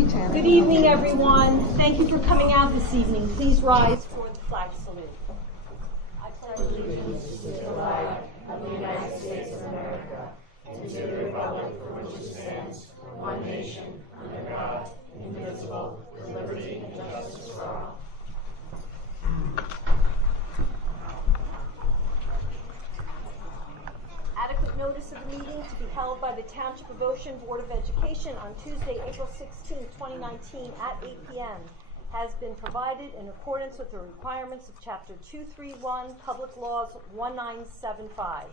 Good evening, everyone. Thank you for coming out this evening. Please rise for the flag salute. I pledge allegiance to the flag of the United States of America and to the republic for which it stands, one nation, under God, indivisible, with liberty and justice for all. Adequate notice of the meeting to be held by the Township of Ocean Board of Education on Tuesday, April 16, 2019 at 8 p.m. has been provided in accordance with the requirements of Chapter 231, Public Laws 1975.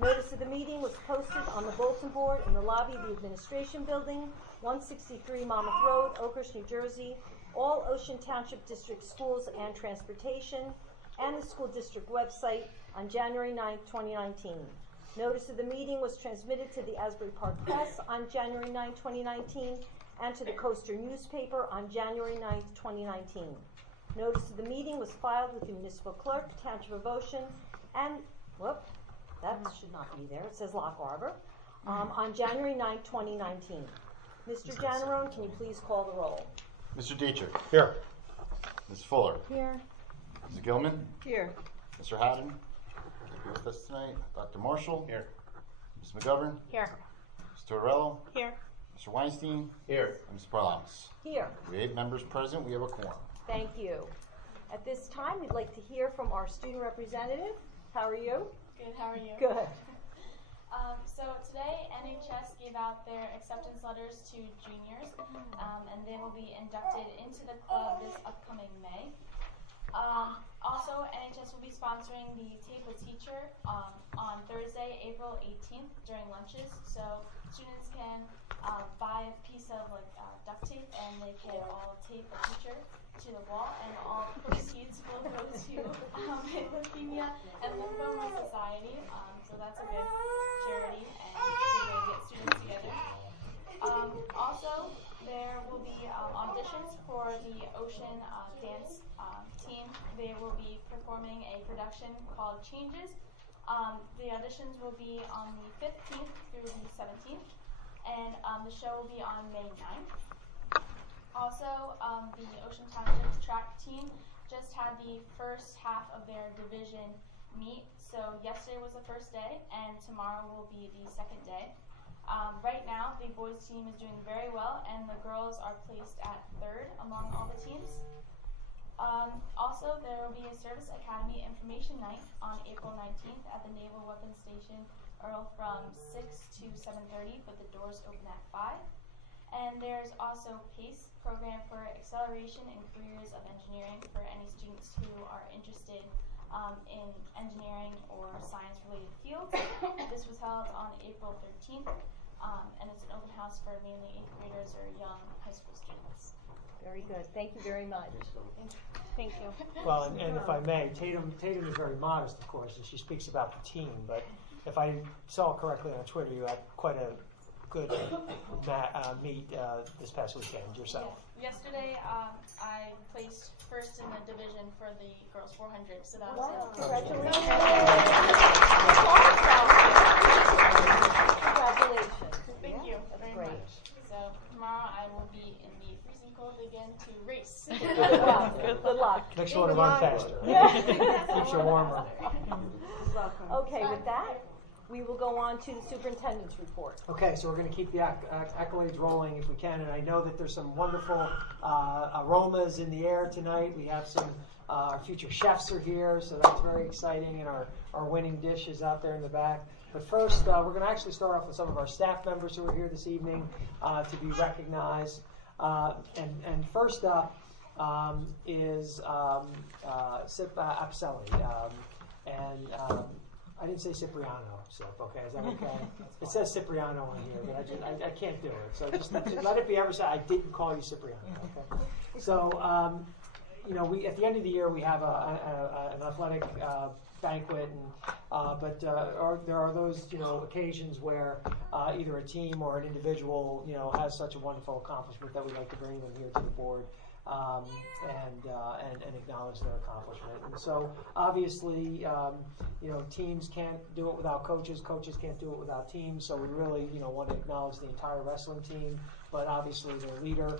Notice of the meeting was posted on the bulletin board in the lobby of the Administration Building, 163 Monmouth Road, Oakhurst, New Jersey, all Ocean Township District schools and transportation, and the school district website on January 9, 2019. Notice of the meeting was transmitted to the Asbury Park Press on January 9, 2019, and to the Coaster newspaper on January 9, 2019. Notice of the meeting was filed with the municipal clerk, Township of Ocean, and, that should not be there, it says Lock Harbor, on January 9, 2019. Mr. Janarone, can you please call the roll? Mr. Dietrich. Here. Ms. Fuller. Here. Ms. Gilman. Here. Mr. Haddon. Here with us tonight. Dr. Marshall. Here. Ms. McGovern. Here. Mr. Torello. Here. Mr. Weinstein. Here. And Ms. Parlamas. Here. We have 8 members present. We have a quorum. Thank you. At this time, we'd like to hear from our student representative. How are you? Good, how are you? Good. So today, NHS gave out their acceptance letters to juniors, and they will be inducted into the club this upcoming May. Also, NHS will be sponsoring the Tape a Teacher on Thursday, April 18th during lunches. So students can buy a piece of duct tape and they can all tape a teacher to the wall, and all proceeds will go to Leukemia and Lymphoma Society. So that's a good charity and a good way to get students together. Also, there will be auditions for the Ocean dance team. They will be performing a production called Changes. The auditions will be on the 15th through the 17th, and the show will be on May 9th. Also, the Ocean Township track team just had the first half of their division meet. So yesterday was the first day, and tomorrow will be the second day. Right now, the boys team is doing very well, and the girls are placed at 3rd among all the teams. Also, there will be a Service Academy Information Night on April 19th at the Naval Weapons Station, Earl, from 6 to 7:30, but the doors open at 5. And there's also PACE, Program for Acceleration in Careers of Engineering, for any students who are interested in engineering or science-related fields. This was held on April 13th, and it's an open house for mainly 8th graders or young high school students. Very good. Thank you very much. Thank you. Well, and if I may, Tatum is very modest, of course, and she speaks about the team. But if I saw correctly on Twitter, you had quite a good meet this past weekend yourself. Yes. Yesterday, I placed first in the division for the girls 400, so that was it. Congratulations. Congratulations. Thank you That's very great. much. So tomorrow I will be in the freezing cold again to race. Good luck. Good luck. Make sure to run faster. Yeah. Keeps you warmer. Okay, with that, we will go on to the superintendent's report. Okay, so we're going to keep the accolades rolling if we can, and I know that there's some wonderful aromas in the air tonight. We have some, our future chefs are here, so that's very exciting, and our winning dish is out there in the back. But first, we're going to actually start off with some of our staff members who are here this evening to be recognized. And first up is Sip Apselli. I didn't say Cipriano, Sip, okay? Is that okay? It says Cipriano on here, but I can't do it. So just let it be ever said, I didn't call you Cipriano, okay? So, we at the end of the year, we have an athletic banquet, but there are those, occasions where either a team or an individual, has such a wonderful accomplishment that we'd like to bring them here to the board. and acknowledge their accomplishment. And so obviously, teams can't do it without coaches. Coaches can't do it without teams. So we really, want to acknowledge the entire wrestling team. But obviously, their leader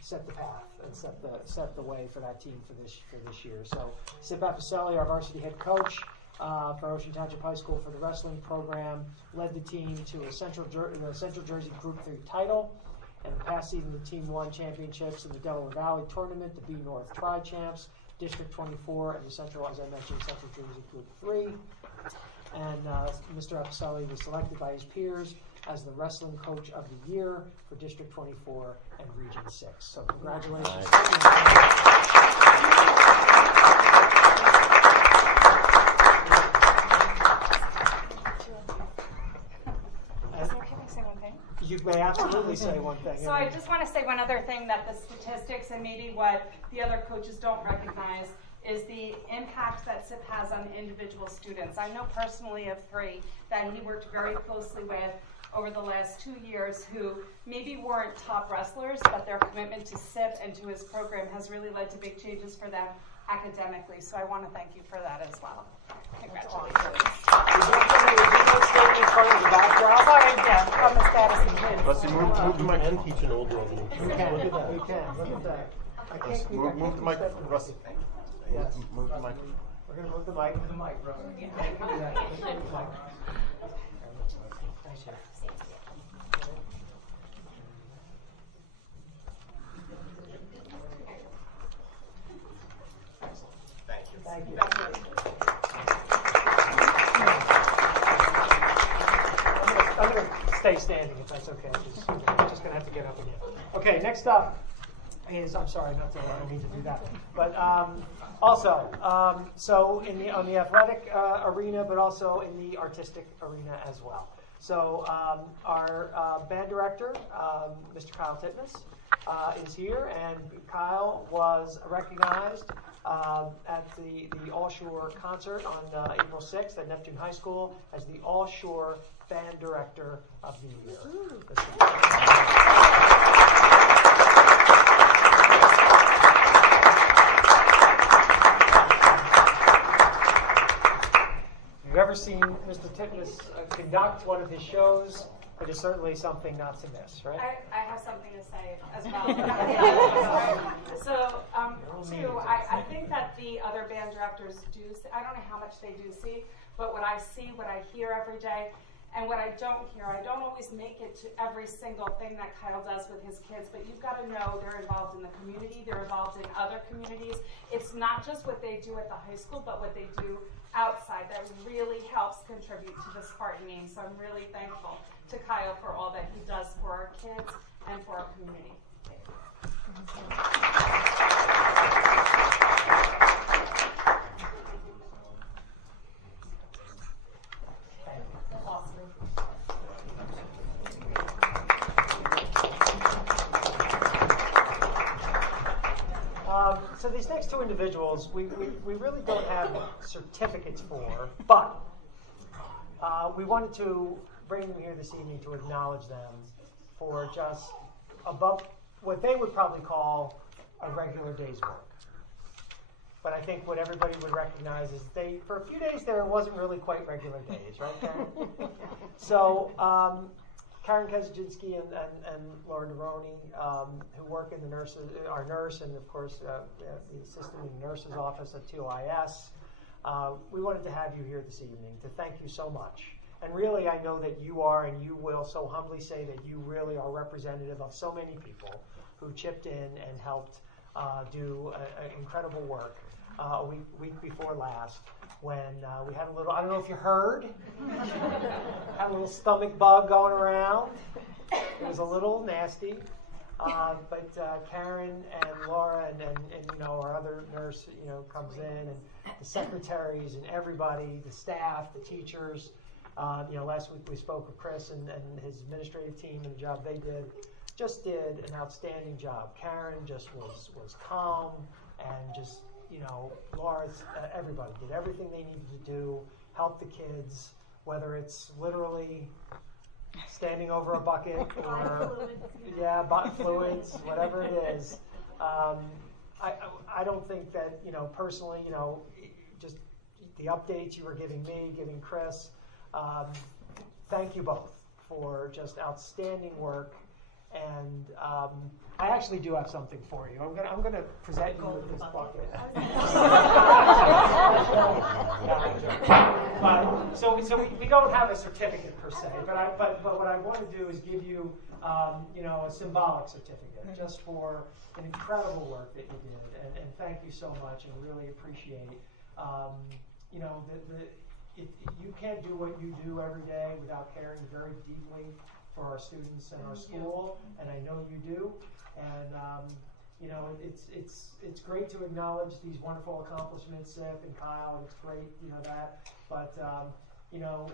set the path and set the way for that team for this year. So Sid Papicelli, our varsity head coach for Ocean Township High School for the wrestling program, led the team to a Central Jersey Group 3 title. And the past season, the team won championships in the Delaware Valley Tournament, the B North Tri-Champs, District 24, and the Central, as I mentioned, Central Jersey Group 3. And Mr. Apicelli was selected by his peers as the Wrestling Coach of the Year for District 24 and Region 6. So congratulations. You may absolutely say one thing. So I just want to say one other thing, that the statistics and maybe what the other coaches don't recognize is the impact that SIP has on individual students. I know personally of 3 that he worked very closely with over the last 2 years who maybe weren't top wrestlers, but their commitment to SIP and to his program has really led to big changes for them academically. So I want to thank you for that as well. Congratulations. Sorry, yeah, on the status of kids. Let's see, move the mic. And teach an older one. We can. Look at that. I can't keep Move the mic, Russ. Yes. Move the mic. We're going to move the mic. Move the mic, bro. Yeah. Thank you. Thank you. I'm going to stay standing if that's okay. I'm just going to have to get up again. Okay, next up is, I'm sorry, I don't need to do that. But so on the athletic arena, but also in the artistic arena as well. So our band director, Mr. Kyle Titmus, is here, and Kyle was recognized at the All Shore concert on April 6th at Neptune High School as the All Shore Band Director of the Year. If you've ever seen Mr. Titmus conduct one of his shows, it is certainly something not to miss, right? I have something to say as well. So, I think that the other band directors do, I don't know how much they do see, but what I see, what I hear every day, and what I don't hear, I don't always make it to every single thing that Kyle does with his kids, but you've got to know they're involved in the community, they're involved in other communities. It's not just what they do at the high school, but what they do outside that really helps contribute to the Spartan name. So I'm really thankful to Kyle for all that he does for our kids and for our community. So these next 2 individuals, we really don't have certificates for, but we wanted to bring them here this evening to acknowledge them for just above what they would probably call a regular day's work. But I think what everybody would recognize is for a few days there, it wasn't really quite regular days, right, Karen? So Karen Kaczynski and Laura Neroni, who work in the our nurse, and of course the assistant in the nurse's office at TOIS. We wanted to have you here this evening to thank you so much. And really, I know that you are, and you will so humbly say that you really are representative of so many people who chipped in and helped do incredible work. A week before last, when we had a little, I don't know if you heard, had a little stomach bug going around. It was a little nasty. But Karen and Laura and our other nurse, comes in, and the secretaries and everybody, the staff, the teachers. Last week we spoke with Chris and his administrative team and the job they just did an outstanding job. Karen just was calm and just, Laura, everybody did everything they needed to do, help the kids, whether it's literally standing over a bucket or fluids, whatever it is. I don't think that, personally, just the updates you were giving me, giving Chris, thank you both for just outstanding work. And I actually do have something for you. I'm gonna present you with this bucket. So we don't have a certificate per se, but what I want to do is give you a symbolic certificate just for an incredible work that you did, and thank you so much, and really appreciate. You can't do what you do every day without caring very deeply for our students and our school, and I know you do. And it's great to acknowledge these wonderful accomplishments, Sip and Kyle. It's great, that. But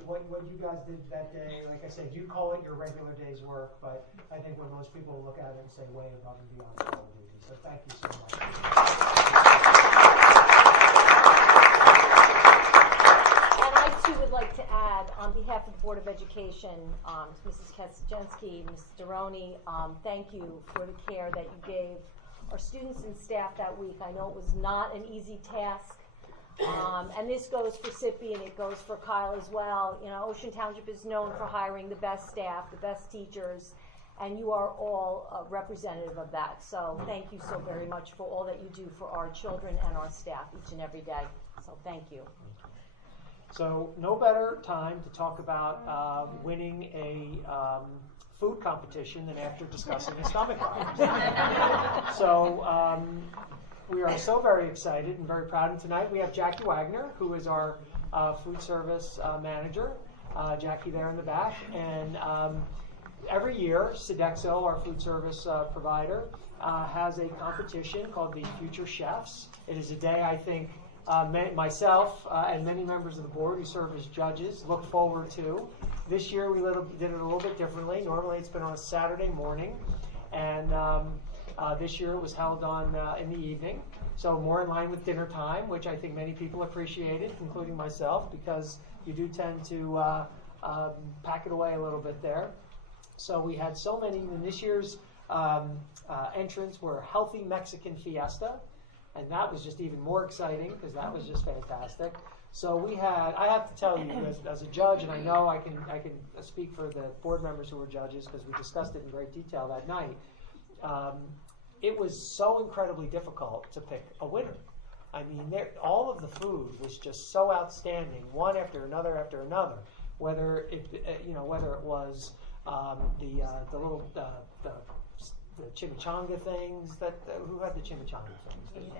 what you guys did that day, like I said, you call it your regular day's work, but I think when most people look at it and say way above and beyond school duty. So thank you so much. Would like to add, on behalf of the Board of Education, Mrs. Kaczynski, Mrs. Deroni, thank you for the care that you gave our students and staff that week. I know it was not an easy task, and this goes for SIPI and it goes for Kyle as well. Ocean Township is known for hiring the best staff, the best teachers, and you are all representative of that. So thank you so very much for all that you do for our children and our staff each and every day. So thank you. So no better time to talk about winning a food competition than after discussing a stomach virus. So we are so very excited and very proud. And tonight we have Jackie Wagner, who is our food service manager. Jackie there in the back. And every year, Sodexo, our food service provider, has a competition called the Future Chefs. It is a day, I think, myself and many members of the board who serve as judges look forward to. This year we did it a little bit differently. Normally it's been on a Saturday morning, and this year it was held on in the evening, so more in line with dinner time, which I think many people appreciated, including myself, because you do tend to pack it away a little bit there. So we had so many, and this year's entrants were Healthy Mexican Fiesta. And that was just even more exciting because that was just fantastic. So we had, I have to tell you, as a judge, and I know I can speak for the board members who were judges because we discussed it in great detail that night. It was so incredibly difficult to pick a winner. I mean, all of the food was just so outstanding, one after another after another. Whether it was the little the chimichanga things who had the chimichanga things?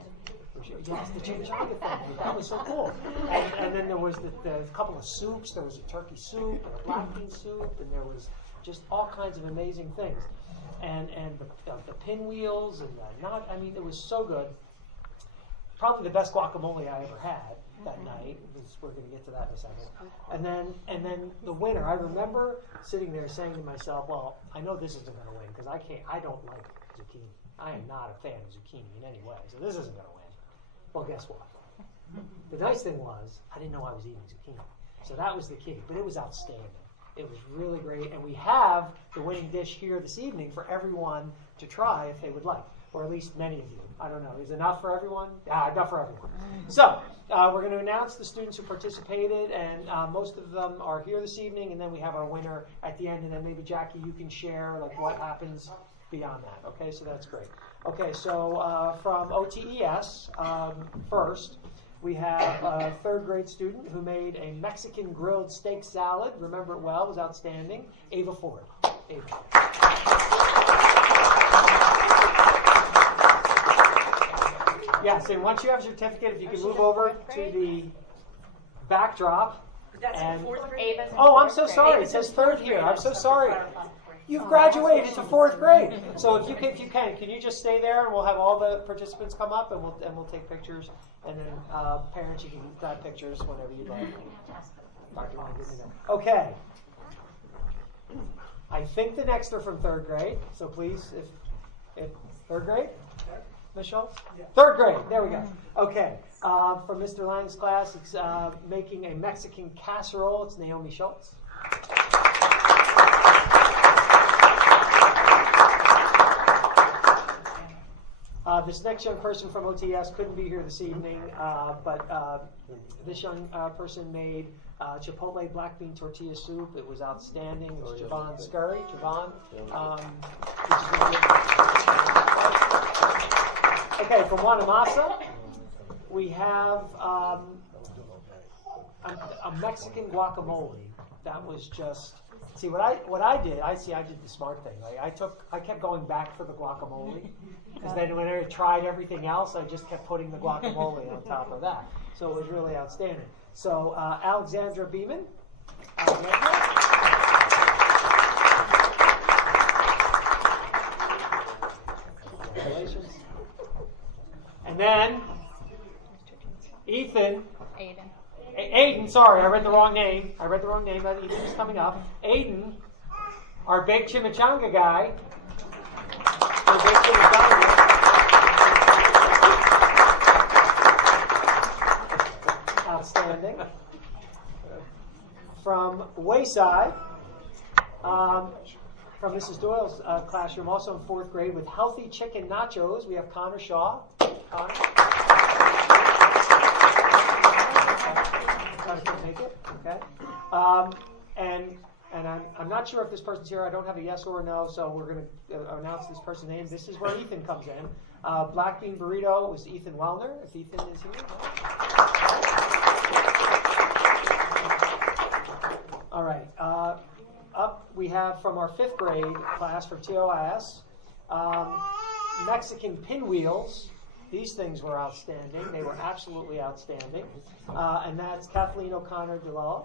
Yes, the chimichanga thing. That was so cool. And then there was the couple of soups. There was a turkey soup and a black bean soup, and there was just all kinds of amazing things. And the pinwheels and it was so good. Probably the best guacamole I ever had that night. We're going to get to that in a second. And then the winner. I remember sitting there saying to myself, well, I know this isn't going to win because I don't like zucchini. I am not a fan of zucchini in any way, so this isn't going to win. Well, guess what? The nice thing was I didn't know I was eating zucchini, so that was the key. But it was outstanding. It was really great, and we have the winning dish here this evening for everyone to try if they would like, or at least many of you. I don't know. Is it enough for everyone? Enough for everyone. So we're going to announce the students who participated, and most of them are here this evening, and then we have our winner at the end, and then maybe, Jackie, you can share what happens beyond that. Okay, so that's great. Okay, so from OTES, first, we have a third grade student who made a Mexican grilled steak salad. Remember it well, it was outstanding. Ava Ford. Ava. Yes, and once you have your certificate, if you can move over to the backdrop. That's in fourth grade. I'm so sorry. It says third here. I'm so sorry. You've graduated to fourth grade. So if you can you just stay there, and we'll have all the participants come up, and we'll take pictures, and then parents, you can grab pictures whenever you'd like. Okay. I think the next are from third grade. So please, if third grade. Ms. Schultz? Yeah. Third grade. There we go. Okay. From Mr. Lang's class, it's making a Mexican casserole. It's Naomi Schultz. This next young person from OTS couldn't be here this evening, but this young person made Chipotle black bean tortilla soup. It was outstanding. It was Javon Scurry. Javon. Okay, from Wanamasa, we have a Mexican guacamole. That was just, see what I did. I did the smart thing. I kept going back for the guacamole, because then when I tried everything else, I just kept putting the guacamole on top of that. So it was really outstanding. So Alexandra Beeman. Congratulations. And then Ethan. Aiden, sorry, I read the wrong name. That Ethan is coming up. Aiden, our big chimichanga guy. Outstanding. From Wayside, from Mrs. Doyle's classroom, also in 4th grade, with healthy chicken nachos, we have Connor Shaw. Connor couldn't make it. Okay. And I'm not sure if this person's here. I don't have a yes or a no, so we're going to announce this person's name. This is where Ethan comes in. Black bean burrito was Ethan Wellner. If Ethan is here. All right. Up we have from our 5th grade class from TOIS, Mexican pinwheels. These things were outstanding. They were absolutely outstanding. And that's Kathleen O'Connor DeLaw.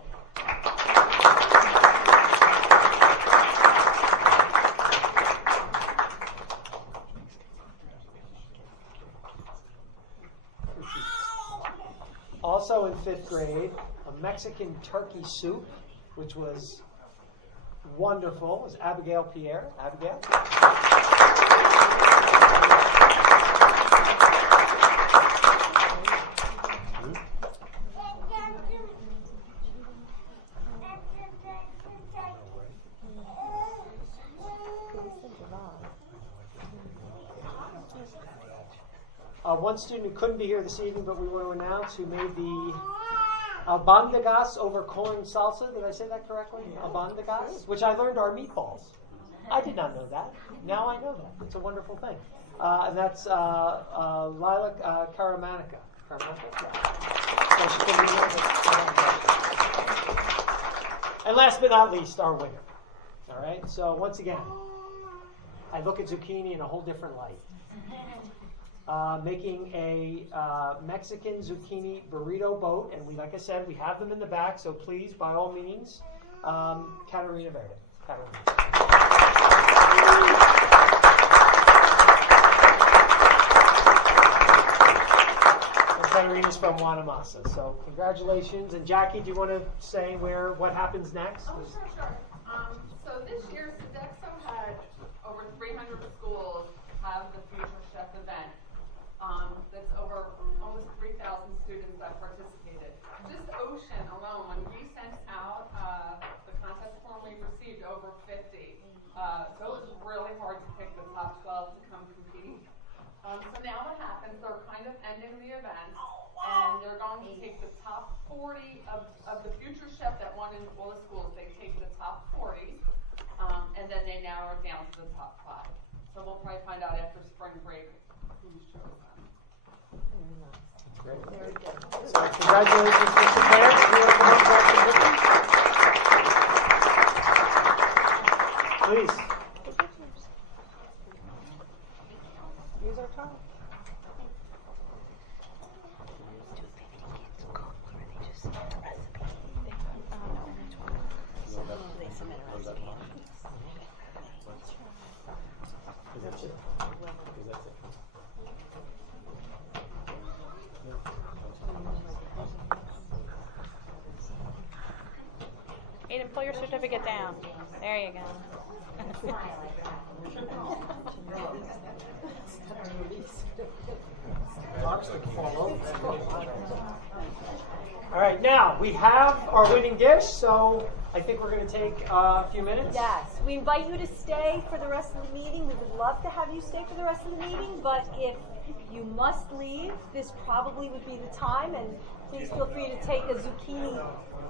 Also in 5th grade, a Mexican turkey soup, which was wonderful. It was Abigail Pierre. Abigail? One student who couldn't be here this evening, but we want to announce, who made the albandagas over corn salsa. Did I say that correctly? Albandagas, which I learned are meatballs. I did not know that. Now I know that. It's a wonderful thing. And that's Lilac Karamanica. And last but not least, our winner. All right. So once again, I look at zucchini in a whole different light. Making a Mexican zucchini burrito boat, and we, like I said, we have them in the back. So please, by all means, Caterina Verde. And Caterina's from Wanamasa. So congratulations. And Jackie, do you want to say what happens next? Oh, sure. So this year, Sodexo had over 300 schools have the Future Chef event. That's over almost 3,000 students that participated. Just Ocean alone, when we sent out the contest form, we received over 50. So it was really hard to pick the top 12 to come compete. So now what happens, they're kind of ending the event, and they're going to take the top 40 of the Future Chef that won in all the schools. They take the top 40, and then they narrow it down to the top 5. So we'll probably find out after spring break who's chosen. Great. Very good. So congratulations, Mr. Parent. You want to come up and grab some cookies? Please. Use our time. Aiden, pull your certificate down. There you go. All right, now we have our winning dish, so I think we're going to take a few minutes. Yes, we invite you to stay for the rest of the meeting. We would love to have you stay for the rest of the meeting, but if you must leave, this probably would be the time, and please feel free to take a zucchini,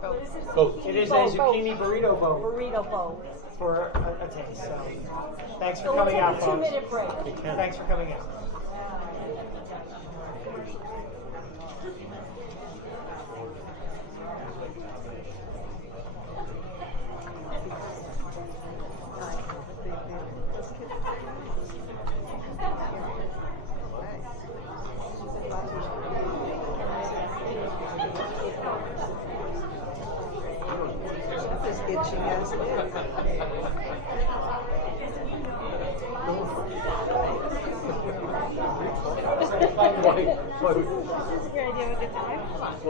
what is it? Boat. It is a boat. zucchini burrito boat Burrito boat. for a taste. So, thanks for So we'll coming take out, a folks. 2-minute break. Thanks for coming out.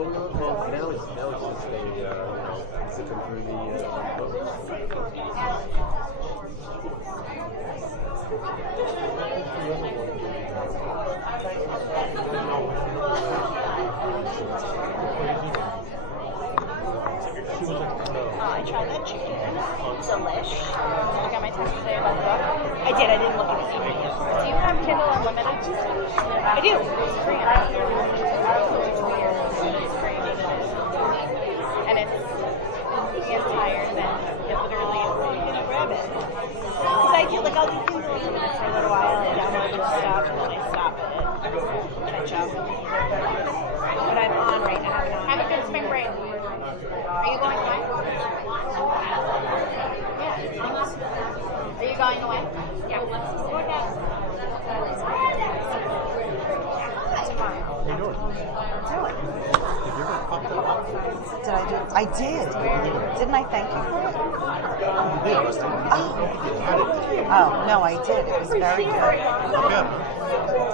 Well, now it's just a sipping through I tried that chicken. Delish. I got my text today about the book. I did. I didn't look at it. Do you have Kindle Unlimited? I do. It's free. It's weird. It's free. And it's the entire thing. It literally is a rabbit. Because I do, like, I'll do Kindle Unlimited for a little while. I download new stuff and then I stop it. Catch up. But I'm on right now. Have a good spring break. Are you going away? Yeah. Are you going away? Yeah. We'll go I did. Didn't I thank you for it? Oh, no, I did. It was very good.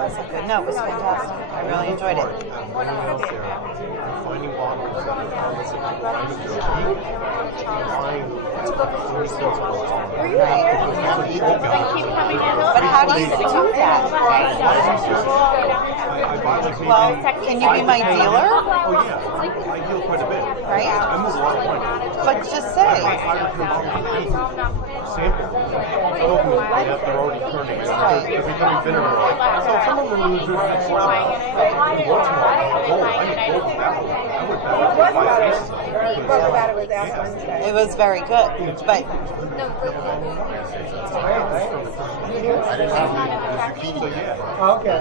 Was it good? No, it was fantastic. I really enjoyed it. finding bottles that are harmless and kind of dirty, Were you here? Keep coming in. But how do you do that? Well, can you be my dealer? Oh yeah, I deal quite a bit. Right? I move a lot of money. But just say. Sample. Told me that they're already turning. They're becoming bitter. So some of them lose their once in a while. I would bet 5 cases. It was very good. But Okay.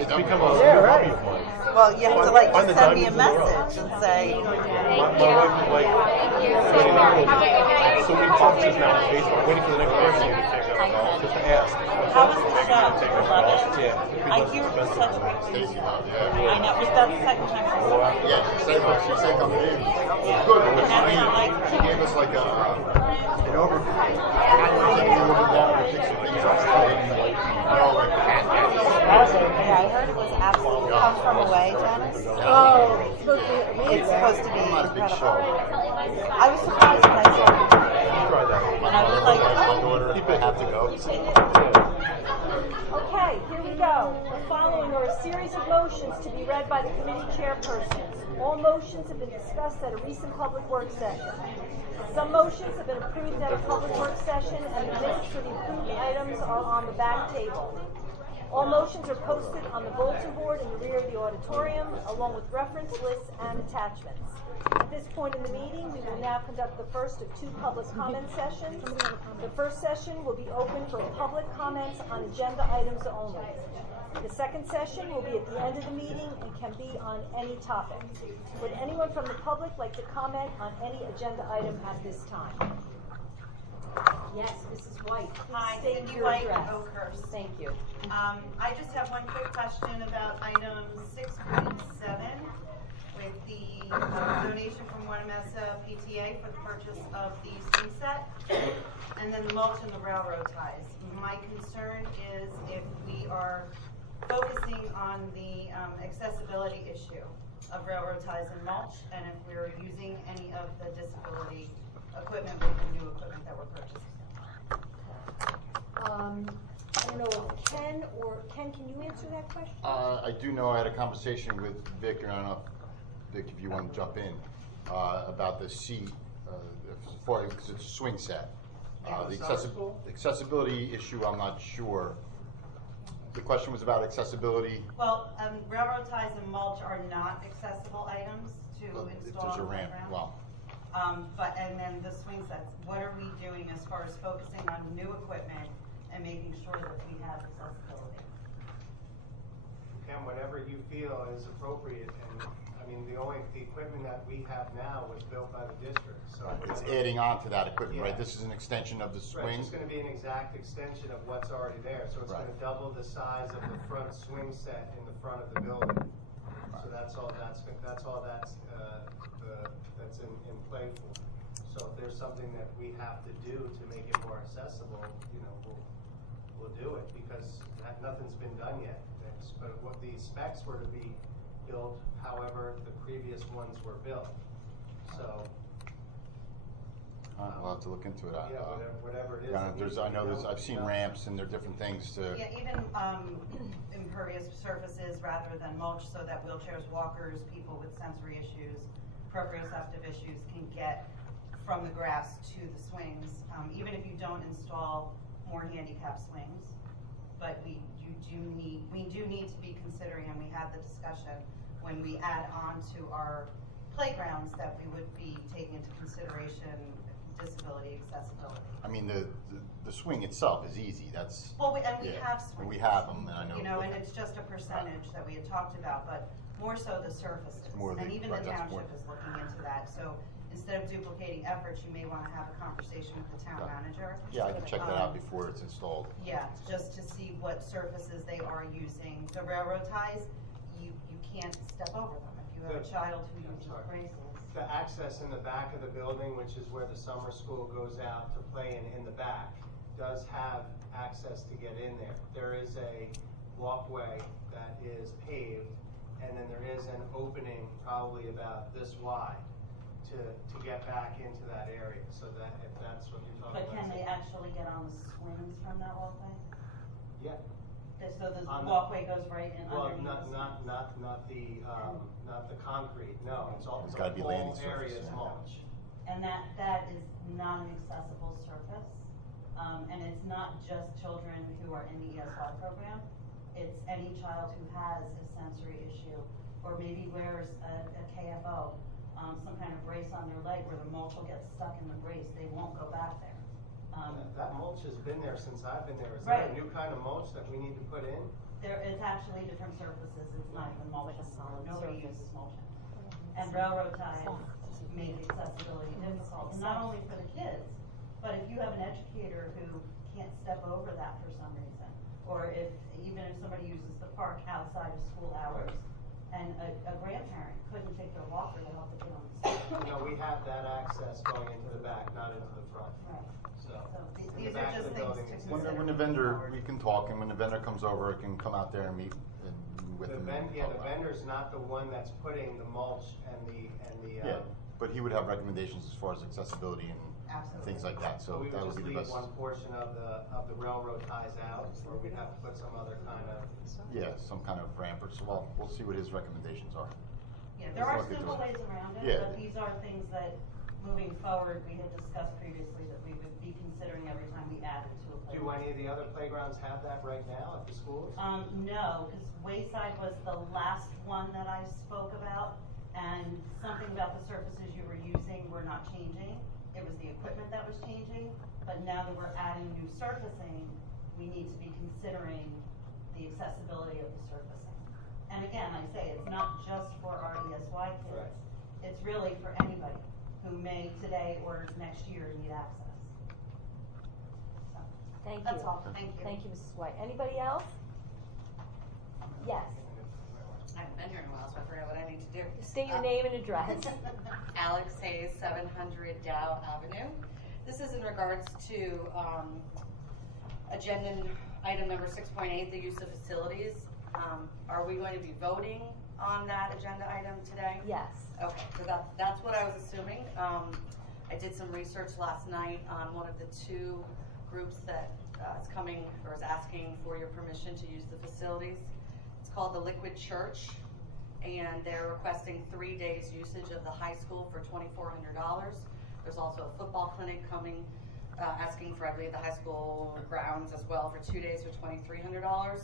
It's become a hobby of mine. well, you have to like just send me a message and say, My wife is like, so many boxes now in the basement, waiting for the next person to take up, just to ask. how was the show? Love it? Yeah. I hear such great things. I know. Was that the second time? Yeah, she said coming in. Good, it was nice. She gave us like an overview. Yeah, I heard it was absolutely come from away, Janice. Oh, It's supposed to be Not a big show. incredible. I was surprised when I saw it. Try that. And I was like, My daughter, I have to go. okay, here we go. The following are a series of motions to be read by the committee chairpersons. All motions have been discussed at a recent public work session. Some motions have been approved at a public work session, and the minutes for the approved items are on the back table. All motions are posted on the bulletin board in the rear of the auditorium, along with reference lists and attachments. At this point in the meeting, we will now conduct the first of 2 public comment sessions. The first session will be open for public comments on agenda items only. The second session will be at the end of the meeting and can be on any topic. Would anyone from the public like to comment on any agenda item at this time? Yes, Mrs. White. Please Hi, state Cindy your White, address. Oakhurst. Thank you. I just have one quick question about item 6.7 with the donation from Wanamessa PTA for the purchase of the swing set and then the mulch and the railroad ties. My concern is if we are focusing on the accessibility issue of railroad ties and mulch, and if we're using any of the disability equipment with the new equipment that we're purchasing. I don't know if Ken, can you answer that question? I do know I had a conversation with Vic, and I don't know, Vic, if you want to jump in, about the seat, because it's a swing set. The accessibility issue, I'm not sure. The question was about accessibility. Well, railroad ties and mulch are not accessible items to If install there's a on the ramp, playground. well, And then the swing sets, what are we doing as far as focusing on new equipment and making sure that we have accessibility? Ken, whatever you feel is appropriate, and I mean, the equipment that we have now was built by the district, so. it's adding on to that equipment, right? Yeah. This is an extension of the Right, swing. it's gonna be an exact extension of what's already there, so it's Right. gonna double the size of the front swing set in the front of the building. So that's all that's in play for. So if there's something that we have to do to make it more accessible, you know, we'll do it, because nothing's been done yet. But what the specs were to be built, however, the previous ones were built. So. We'll have to look into it. Yeah, whatever it is. Yeah, that needs to I be know built, I've seen you know. ramps and there are different things to. Yeah, even impervious surfaces rather than mulch, so that wheelchairs, walkers, people with sensory issues, proprioceptive issues can get from the grass to the swings, even if you don't install more handicap swings. But we do need to be considering, and we had the discussion when we add on to our playgrounds, that we would be taking into consideration disability accessibility. I mean, the swing itself is easy. That's. Well, we yeah. have swings. We have them, and I know. You know, and it's just a percentage that we had talked about, but more so the surfaces. More And even the right, that's more- township is looking into that. So instead of duplicating efforts, you may want to have a conversation with the town manager. Yeah, I can check that out before it's installed. Yeah, just to see what surfaces they are using. The railroad ties, you can't step over them. If you have a child who uses braces. The access in the back of the building, which is where the summer school goes out to play in the back, does have access to get in there. There is a walkway that is paved, and then there is an opening probably about this wide to get back into that area, so that if that's what you're talking But about. can they actually get on the swings from that walkway? Yeah. So the On the- walkway goes right in Well, underneath the swings? not the concrete, no, it's all, It's the gotta be whole landing area surface, is yeah. mulch. And that is not an accessible surface. And it's not just children who are in the ESR program. It's any child who has a sensory issue, or maybe wears a KFO, some kind of brace on their leg where the mulch will get stuck in the brace. They won't go back there. That mulch has been there since I've been there. Is there a Right. new kind of mulch that we need to put in? It's actually different surfaces. It's not even mulch. Like a solid Nobody surface. uses mulching. And railroad ties make accessibility difficult, and not only for the kids, but if you have an educator who can't step over that for some reason, or even if somebody uses the park outside of school hours, and a grandparent couldn't take their walker to help the kid on the street. No, we have that access going into the back, not into the front. Right. So, So in these the are back of just the things building, to it's consider. When the vendor, we can talk, and when the vendor comes over, it can come out there and meet with The them. the vendor's not the one that's putting the mulch and the. Yeah, but he would have recommendations as far as accessibility and Absolutely. things like that, so we that would would just be the leave best. one portion of the railroad ties out, or we'd have to put some other kind of. Yeah, some kind of ramp or so, well, we'll see what his recommendations are. Yeah, there are Let's look into simple it. ways around it, Yeah. but these are things that, moving forward, we had discussed previously that we would be considering every time we added to a Do playground. any of the other playgrounds have that right now at the schools? No, because Wayside was the last one that I spoke about, and something about the surfaces you were using were not changing. It was the equipment that was changing, but now that we're adding new surfacing, we need to be considering the accessibility of the surfacing. And again, I say, it's not just for our ESY kids. Right. It's really for anybody who may today or next year need access. So, Thank you. That's all. Thank you. Thank you, Mrs. White. Anybody else? Yes. I haven't been here in a while, so I forgot what I need to do. State your name and address. Alex Hayes, 700 Dow Avenue. This is in regards to agenda item number 6.8, the use of facilities. Are we going to be voting on that agenda item today? Yes. Okay, so that's what I was assuming. I did some research last night on one of the two groups that is coming or is asking for your permission to use the facilities. It's called the Liquid Church, and they're requesting 3 days usage of the high school for $2,400. There's also a football clinic coming asking for, I believe, the high school grounds as well for 2 days for $2,300.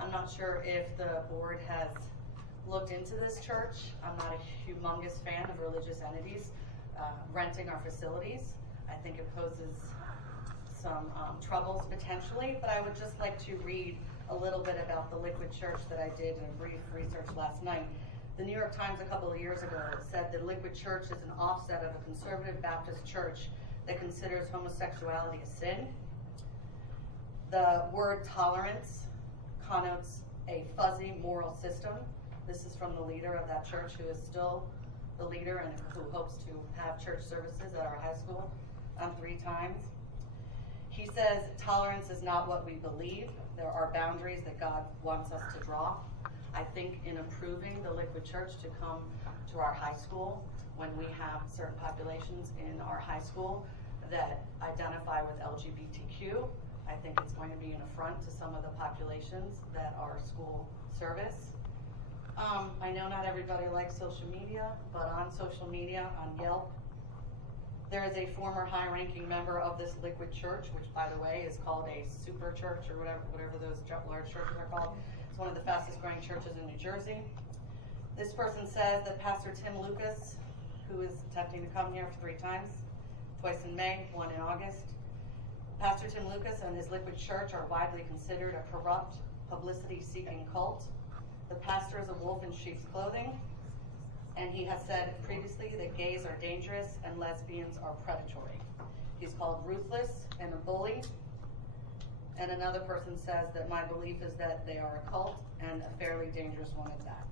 I'm not sure if the board has looked into this church. I'm not a humongous fan of religious entities renting our facilities. I think it poses some troubles potentially, but I would just like to read a little bit about the Liquid Church that I did in a brief research last night. The New York Times a couple of years ago said that Liquid Church is an offset of a conservative Baptist church that considers homosexuality a sin. The word tolerance connotes a fuzzy moral system. This is from the leader of that church, who is still the leader and who hopes to have church services at our high school 3 times. He says tolerance is not what we believe. There are boundaries that God wants us to draw. I think in approving the Liquid Church to come to our high school when we have certain populations in our high school that identify with LGBTQ, I think it's going to be an affront to some of the populations that our school service. I know not everybody likes social media, but on social media, on Yelp, there is a former high-ranking member of this Liquid Church, which, by the way, is called a super church or whatever those large churches are called. It's one of the fastest-growing churches in New Jersey. This person says that Pastor Tim Lucas, who is attempting to come here 3 times, twice in May, 1 in August. Pastor Tim Lucas and his Liquid Church are widely considered a corrupt, publicity-seeking cult. The pastor is a wolf in sheep's clothing, and he has said previously that gays are dangerous and lesbians are predatory. He's called ruthless and a bully. And another person says that my belief is that they are a cult and a fairly dangerous one at that.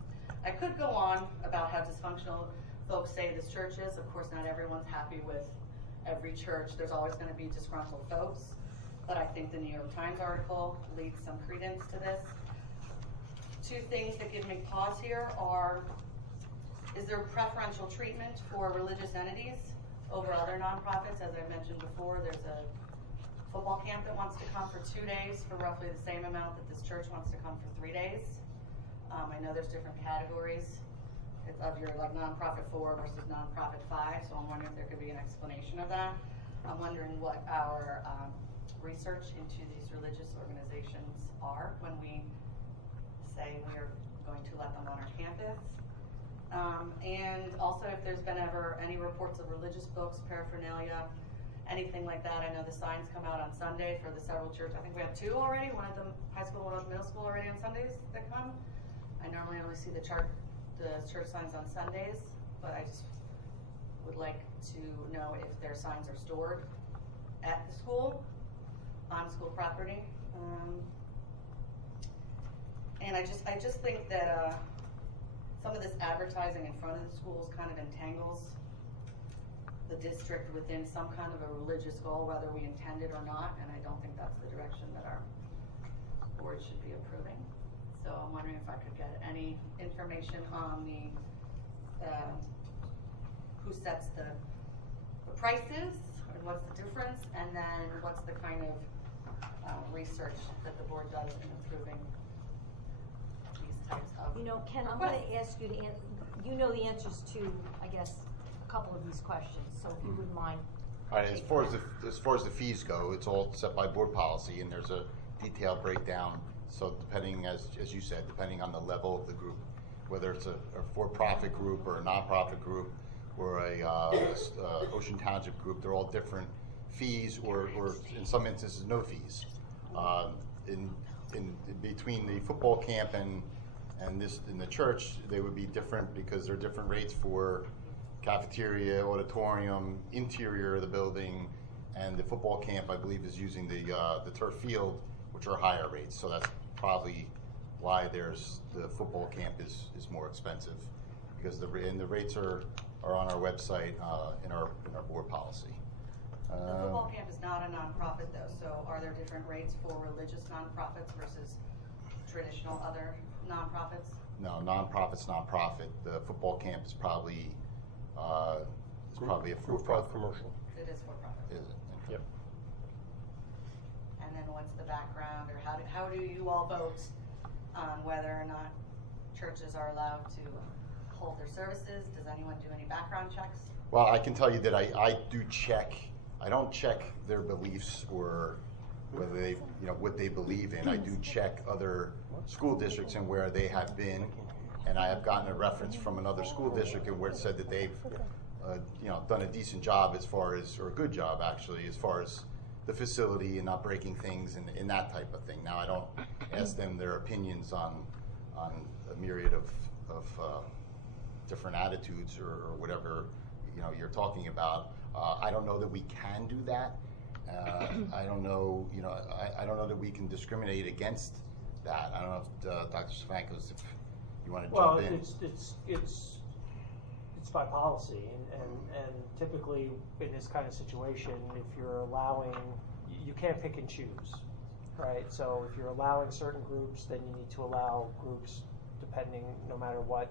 I could go on about how dysfunctional folks say this church is. Of course, not everyone's happy with every church. There's always going to be disgruntled folks. But I think the New York Times article leads some credence to this. 2 things that give me pause here are, is there preferential treatment for religious entities over other nonprofits? As I mentioned before, there's a football camp that wants to come for 2 days for roughly the same amount that this church wants to come for 3 days. I know there's different categories of your nonprofit 4 versus nonprofit 5, so I'm wondering if there could be an explanation of that. I'm wondering what our research into these religious organizations are when we say we're going to let them on our campus. And also if there's been ever any reports of religious books, paraphernalia, anything like that. I know the signs come out on Sunday for the several churches. I think we have 2 already, one at the high school, one at the middle school already on Sundays that come. I normally only see the church signs on Sundays, but I just would like to know if their signs are stored at the school, on school property. And I just think that some of this advertising in front of the schools kind of entangles the district within some kind of a religious goal, whether we intend it or not, and I don't think that's the direction that our board should be approving. So I'm wondering if I could get any information on the who sets the prices, and what's the difference, and then what's the kind of research that the board does in approving these types of Ken, I'm going to ask you to you know the answers to, I guess, a couple of these questions, so if you wouldn't mind. All right, as far as the fees go, it's all set by board policy, and there's a detailed breakdown. So depending, as you said, depending on the level of the group, whether it's a for-profit group or a non-profit group or a Ocean Township group, they're all different fees, or in some instances no fees. In between the football camp and this in the church, they would be different because there are different rates for cafeteria, auditorium, interior of the building, and the football camp, I believe, is using the turf field, which are higher rates. So that's probably why the football camp is more expensive, because the rates are on our website in our board policy. The football camp is not a nonprofit though, so are there different rates for religious nonprofits versus traditional other nonprofits? No, nonprofit's nonprofit. The football camp is probably a for-profit. Commercial. It is for-profit. Is it? Yep. And then what's the background, or how do you all vote on whether or not churches are allowed to hold their services? Does anyone do any background checks? Well, I can tell you that I do check I don't check their beliefs or whether they, what they believe in. I do check other school districts and where they have been, and I have gotten a reference from another school district and where it said that they've, done a decent job as far as, or a good job actually, as far as the facility and not breaking things and that type of thing. Now I don't ask them their opinions on a myriad of different attitudes or whatever you're talking about. I don't know that we can do that. I don't know, I don't know that we can discriminate against that. I don't know if Dr. Stefankos, if you want to jump in. It's by policy, and typically in this kind of situation, if you're allowing, you can't pick and choose, right? So if you're allowing certain groups, then you need to allow groups depending, no matter what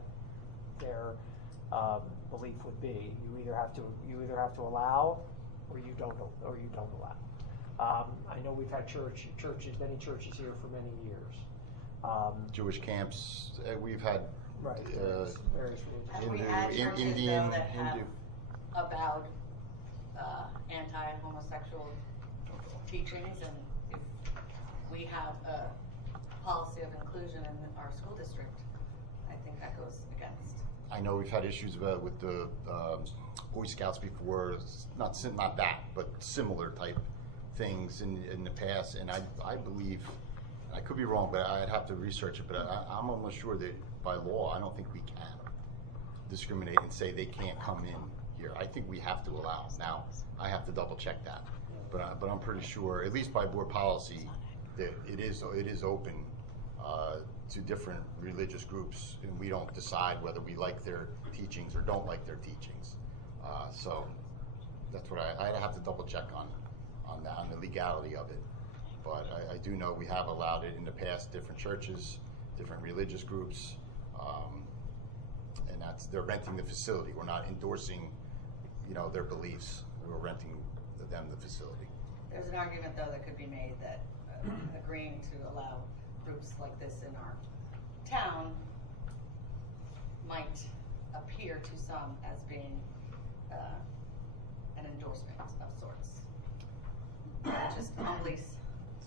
their belief would be. You either have to allow, or you don't allow. I know we've had many churches here for many years. Jewish camps, we've had various Have we had churches Indian, that have Hindu. avowed anti-homosexual teachings, and if we have a policy of inclusion in our school district, I think that goes against. I know we've had issues with the Boy Scouts before, not that, but similar type things in the past, and I believe, I could be wrong, but I'd have to research it, but I'm almost sure that by law, I don't think we can discriminate and say they can't come in here. I think we have to allow. Now, I have to double check that, but I'm pretty sure, at least by board policy, that it is open to different religious groups, and we don't decide whether we like their teachings or don't like their teachings. So that's what I'd have to double check on the legality of it. But I do know we have allowed it in the past, different churches, different religious groups, and they're renting the facility. We're not endorsing, their beliefs. We're renting them the facility. There's an argument, though, that could be made that agreeing to allow groups like this in our town might appear to some as being an endorsement of sorts. Just humbly.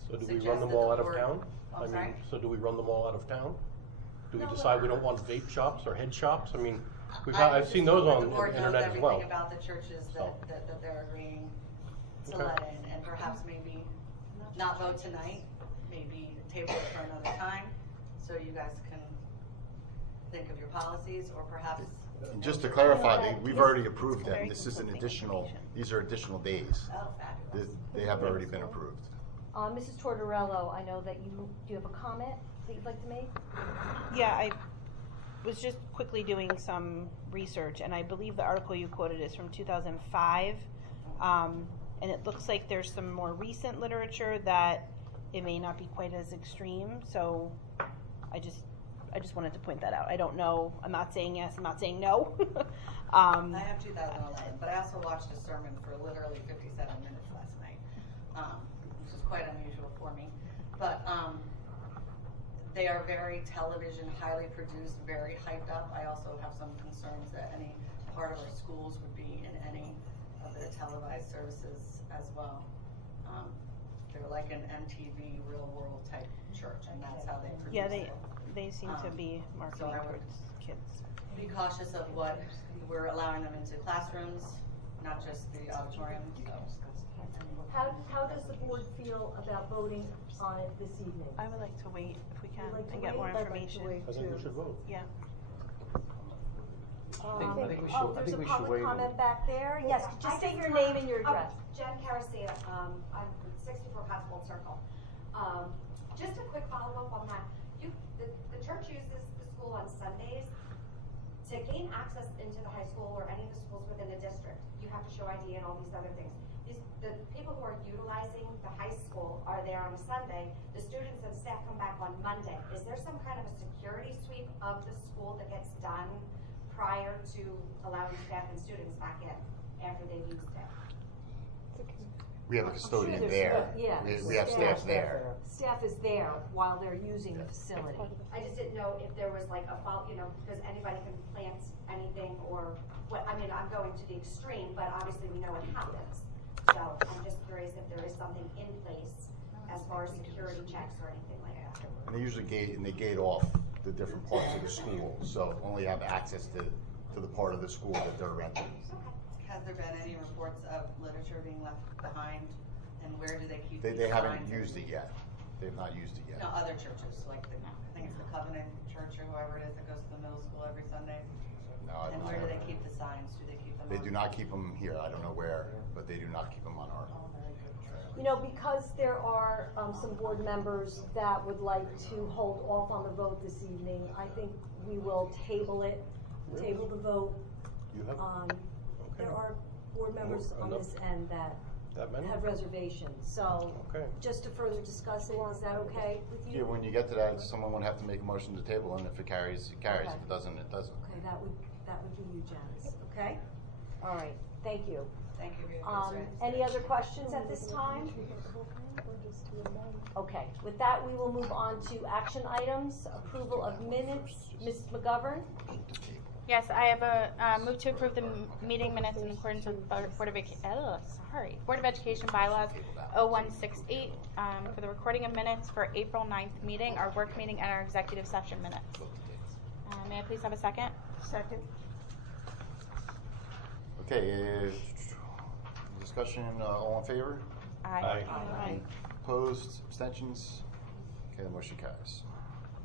So do we run them all out of town? I'm sorry? So do we run them all out of town? Do we decide we don't want vape shops or head shops? I mean, I've seen those on the internet as well. Everything about the churches that they're agreeing to let in, and perhaps maybe not vote tonight, maybe table it for another time, so you guys can think of your policies, or perhaps. And just to clarify, we've already approved them. This is these are additional days. Oh, fabulous. They have already been approved. Mrs. Tortorello, I know that do you have a comment that you'd like to make? Yeah, I was just quickly doing some research, and I believe the article you quoted is from 2005, and it looks like there's some more recent literature that it may not be quite as extreme, so I just wanted to point that out. I don't know, I'm not saying yes, I'm not saying no. I have 2011, but I also watched a sermon for literally 57 minutes last night, which is quite unusual for me. But they are very television, highly produced, very hyped up. I also have some concerns that any part of our schools would be in any of their televised services as well. They're like an MTV real world type church, and that's how they produce. Yeah, it. they seem to be marketing towards kids. Be cautious of what we're allowing them into classrooms, not just the auditorium. So. How does the board feel about voting on it this evening? I would like to wait if we can You'd like to and get wait? more I'd like to information. wait I think we too. should vote. Yeah. I think we should. I think we should wait. There's a public comment back there. Yes, just state your name and your address. Jen Caracea, I'm 64 Cotswold Circle. Just a quick follow-up on that. The church uses the school on Sundays. To gain access into the high school or any of the schools within the district, you have to show ID and all these other things. The people who are utilizing the high school are there on a Sunday. The students and staff come back on Monday. Is there some kind of a security sweep of the school that gets done prior to allowing staff and students back in after they've used it? We have a custodian there. We have staff there. Staff is there while they're using the facility. I just didn't know if there was like a follow, because anybody can plant anything or what. I mean, I'm going to the extreme, but obviously we know what happens. So I'm just curious if there is something in place as far as security checks or anything like that. And they usually gate off the different parts of the school, so only have access to the part of the school that they're renting. Has there been any reports of literature being left behind, and where do they keep They these haven't signs? used it yet. They've not used it yet. No, other churches, like I think it's the Covenant Church or whoever it is that goes to the middle school every Sunday. No, I've And not where do heard they of keep it. the signs? Do they keep them They on? do not keep them here. I don't know where, but they do not keep them on our. You know, because there are some board members that would like to hold off on the vote this evening, I think we will table it, table the vote. You have, There are board members on this end that many? have reservations, so Okay. just to further discuss it, is that okay with you? Yeah, when you get to that, someone would have to make a motion to table, and if it carries, it carries. Okay. If it doesn't, it doesn't. Okay, that would be you, Janice, okay? All right, thank you. Thank you for your Any other questions at this time? Okay, with that, we will move on to action items, approval of minutes. Ms. McGovern? Yes, I have a move to approve the meeting minutes in accordance with Board of Education bylaws 0168 for the recording of minutes for April 9th meeting, our work meeting, and our executive session minutes. May I please have a second? Second. Okay, discussion, all in favor? Aye. Any opposed, abstentions? Okay, the motion carries.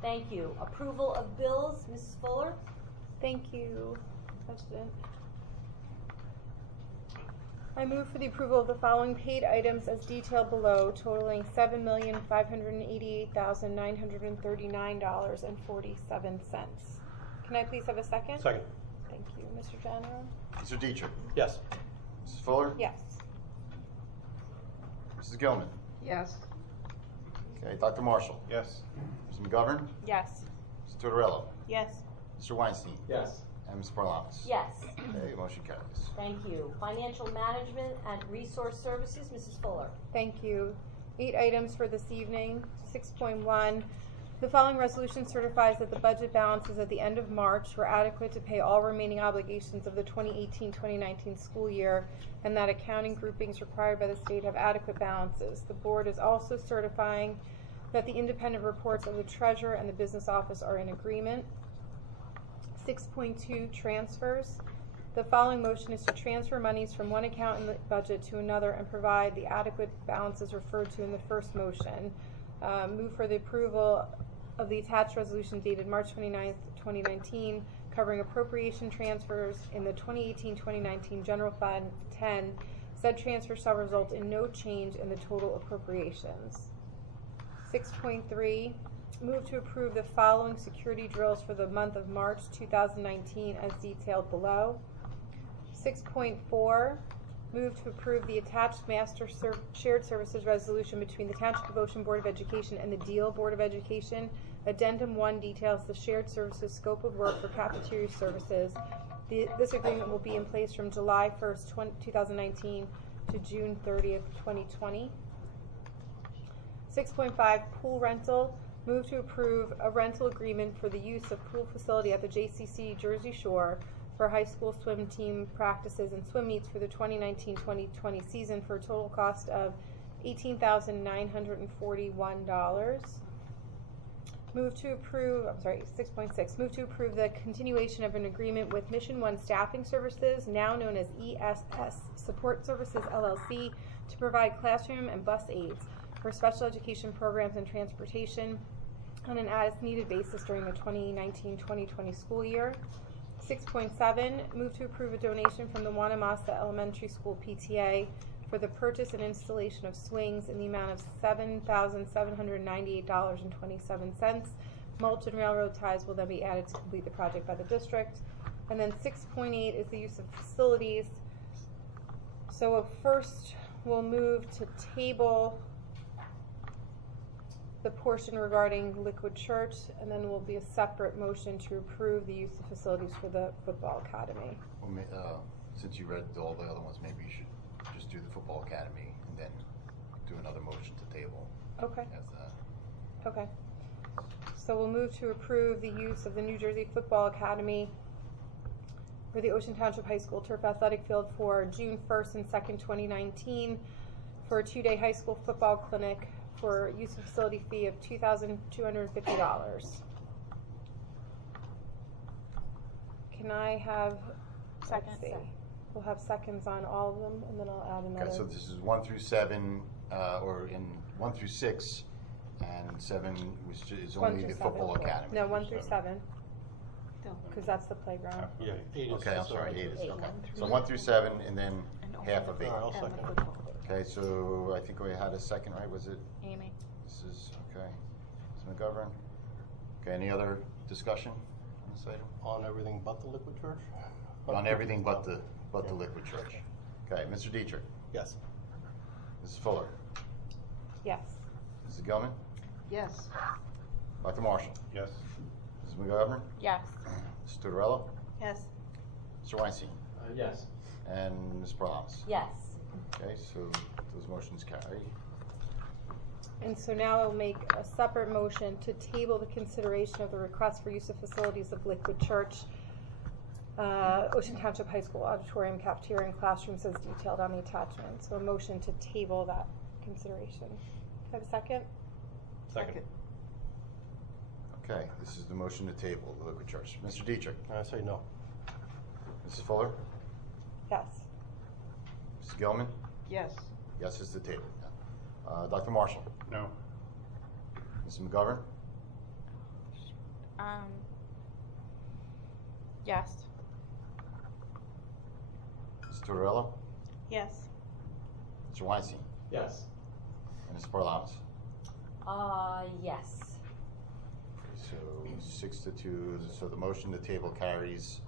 Thank you. Approval of bills, Mrs. Fuller? Thank you, President. I move for the approval of the following paid items as detailed below, totaling $7,588,939.47. Can I please have a second? Second. Thank you, Mr. General. Mr. Dietrich? Yes. Mrs. Fuller? Yes. Mrs. Gilman? Yes. Okay, Dr. Marshall? Yes. Mrs. McGovern? Yes. Mr. Tortorello? Yes. Mr. Weinstein? Yes. And Ms. Parlamas? Yes. Okay, motion carries. Thank you. Financial Management and Resource Services, Mrs. Fuller. Thank you. 8 items for this evening. 6.1. The following resolution certifies that the budget balances at the end of March were adequate to pay all remaining obligations of the 2018-2019 school year, and that accounting groupings required by the state have adequate balances. The board is also certifying that the independent reports of the treasurer and the business office are in agreement. 6.2 transfers. The following motion is to transfer monies from one account in the budget to another and provide the adequate balances referred to in the first motion. Move for the approval of the attached resolution dated March 29th, 2019, covering appropriation transfers in the 2018-2019 General Fund 10. Said transfer shall result in no change in the total appropriations. 6.3. Move to approve the following security drills for the month of March 2019 as detailed below. 6.4. Move to approve the attached master shared services resolution between the Township of Ocean Board of Education and the Deal Board of Education. Addendum 1 details the shared services scope of work for cafeteria services. This agreement will be in place from July 1st, 2019 to June 30th, 2020. 6.5 pool rental. Move to approve a rental agreement for the use of pool facility at the JCC Jersey Shore for high school swim team practices and swim meets for the 2019-2020 season for a total cost of $18,941. Move to approve, 6.6. Move to approve the continuation of an agreement with Mission One Staffing Services, now known as ESS Support Services LLC, to provide classroom and bus aids for special education programs and transportation on an as-needed basis during the 2019-2020 school year. 6.7, move to approve a donation from the Wanamasa Elementary School PTA for the purchase and installation of swings in the amount of $7,798.27. Mulch and railroad ties will then be added to complete the project by the district. And then 6.8 is the use of facilities. So first we'll move to table the portion regarding Liquid Church, and then will be a separate motion to approve the use of facilities for the football academy. Well, since you read all the other ones, maybe you should just do the football academy and then do another motion to table. Okay. As that. Okay. So we'll move to approve the use of the New Jersey Football Academy for the Ocean Township High School Turf Athletic Field for June 1st and 2nd, 2019 for a 2-day high school football clinic for use of facility fee of $2,250. Can I have Second. let's see. We'll have seconds on all of them, and then I'll add another. Okay, so this is 1 through 7, or in 1 through 6, and 7 which is 1 only through the football 7. academy. No, 1 through 7. Because that's the playground. Yeah, 8 is. Okay, I'm sorry, 8 is, Eight. okay. So 1 through 7, and then half of 8. All right, I'll second. Okay, so I think we had a second, right? Was it? Amy. This is, okay. Ms. McGovern? Okay, any other discussion on this item? On everything but the liquid church? On everything but the liquid church. Okay, Mr. Dietrich? Yes. Mrs. Fuller? Yes. Mrs. Gilman? Yes. Dr. Marshall? Yes. Mrs. McGovern? Yes. Mrs. Tutorello? Yes. Mr. Weinstein? Yes. And Ms. Parhamas? Yes. Okay, so those motions carry. And so now I'll make a separate motion to table the consideration of the request for use of facilities of Liquid Church, Ocean Township High School auditorium, cafeteria, and classrooms as detailed on the attachment. So a motion to table that consideration. Can I have a second? Second. Okay, this is the motion to table the liquid church. Mr. Dietrich? I say no. Mrs. Fuller? Yes. Mrs. Gilman? Yes. Yes is the table. Dr. Marshall? No. Mrs. McGovern? Yes. Mrs. Tutorello? Yes. Mr. Weinstein? Yes. And Ms. Parhamas? Yes. So 6-2, so the motion to table carries.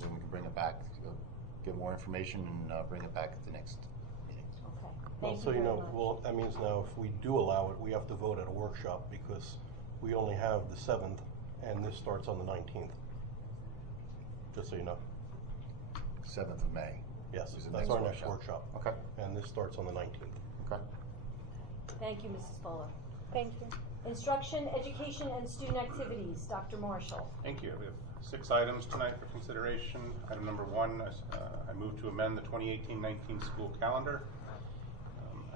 Then we can bring it back, get more information, and bring it back at the next meeting. Okay. Well, Thank so you you very know, much. well, that means now if we do allow it, we have to vote at a workshop because we only have the 7th and this starts on the 19th. Just so you know. 7th of May. Yes, is the that's our next workshop. Okay. And this starts on the 19th. Okay. Thank you, Mrs. Fuller. Thank you. Instruction, education, and student activities. Dr. Marshall. Thank you. We have 6 items tonight for consideration. Item number 1, I move to amend the 2018-19 school calendar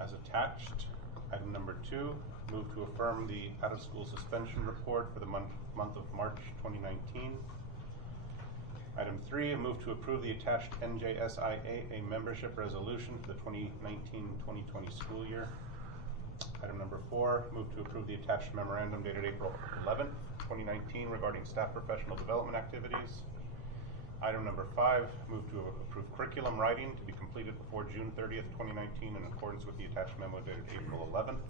as attached. Item number 2, move to affirm the out-of-school suspension report for the month of March 2019. Item 3, I move to approve the attached NJSIAA membership resolution for the 2019-2020 school year. Item number 4, move to approve the attached memorandum dated April 11th, 2019 regarding staff professional development activities. Item number 5, move to approve curriculum writing to be completed before June 30th, 2019 in accordance with the attached memo dated April 11th.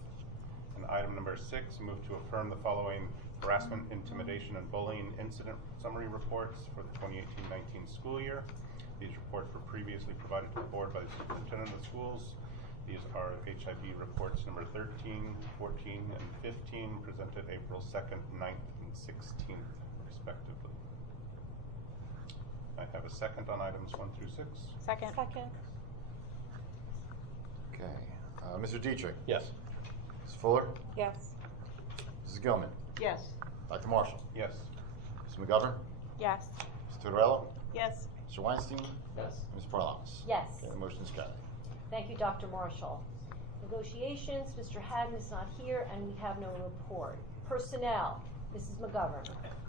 And item number 6, move to affirm the following harassment, intimidation, and bullying incident summary reports for the 2018-19 school year. These reports were previously provided to the board by the superintendent of schools. These are HIB reports number 13, 14, and 15, presented April 2nd, 9th, and 16th, respectively. I have a second on items 1 through 6. Second. Second. Okay. Mr. Dietrich? Yes. Ms. Fuller? Yes. Mrs. Gilman? Yes. Dr. Marshall? Yes. Ms. McGovern? Yes. Mr. Tutorello? Yes. Mr. Weinstein? Yes. Ms. Parhamas? Yes. Okay, the motion is carried. Thank you, Dr. Marshall. Negotiations, Mr. Haddon is not here, and we have no report. Personnel, Mrs. McGovern.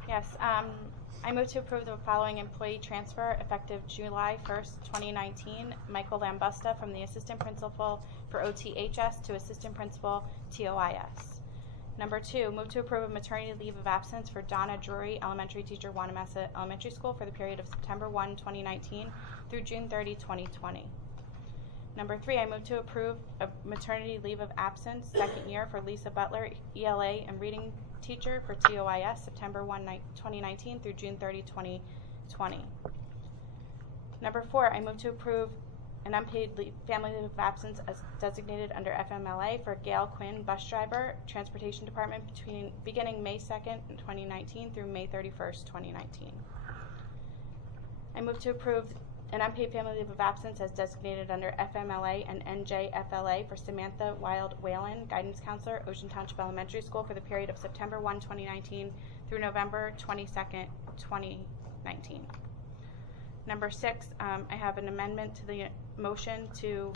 Yes. I move to approve the following employee transfer effective July 1st, 2019. Michael Lambusta from the assistant principal for OTHS to assistant principal TOIS. Number 2, move to approve a maternity leave of absence for Donna Drury, elementary teacher, Wanamessa Elementary School, for the period of September 1, 2019 through June 30, 2020. Number 3, I move to approve a maternity leave of absence, second year, for Lisa Butler, ELA and reading teacher for TOIS, September 1, 2019 through June 30, 2020. Number 4, I move to approve an unpaid family leave of absence as designated under FMLA for Gail Quinn, bus driver, Transportation Department, beginning May 2nd, 2019 through May 31st, 2019. I move to approve an unpaid family leave of absence as designated under FMLA and NJFLA for Samantha Wild Whalen, guidance counselor, Ocean Township Elementary School, for the period of September 1, 2019 through November 22nd, 2019. Number 6, I have an amendment to the motion to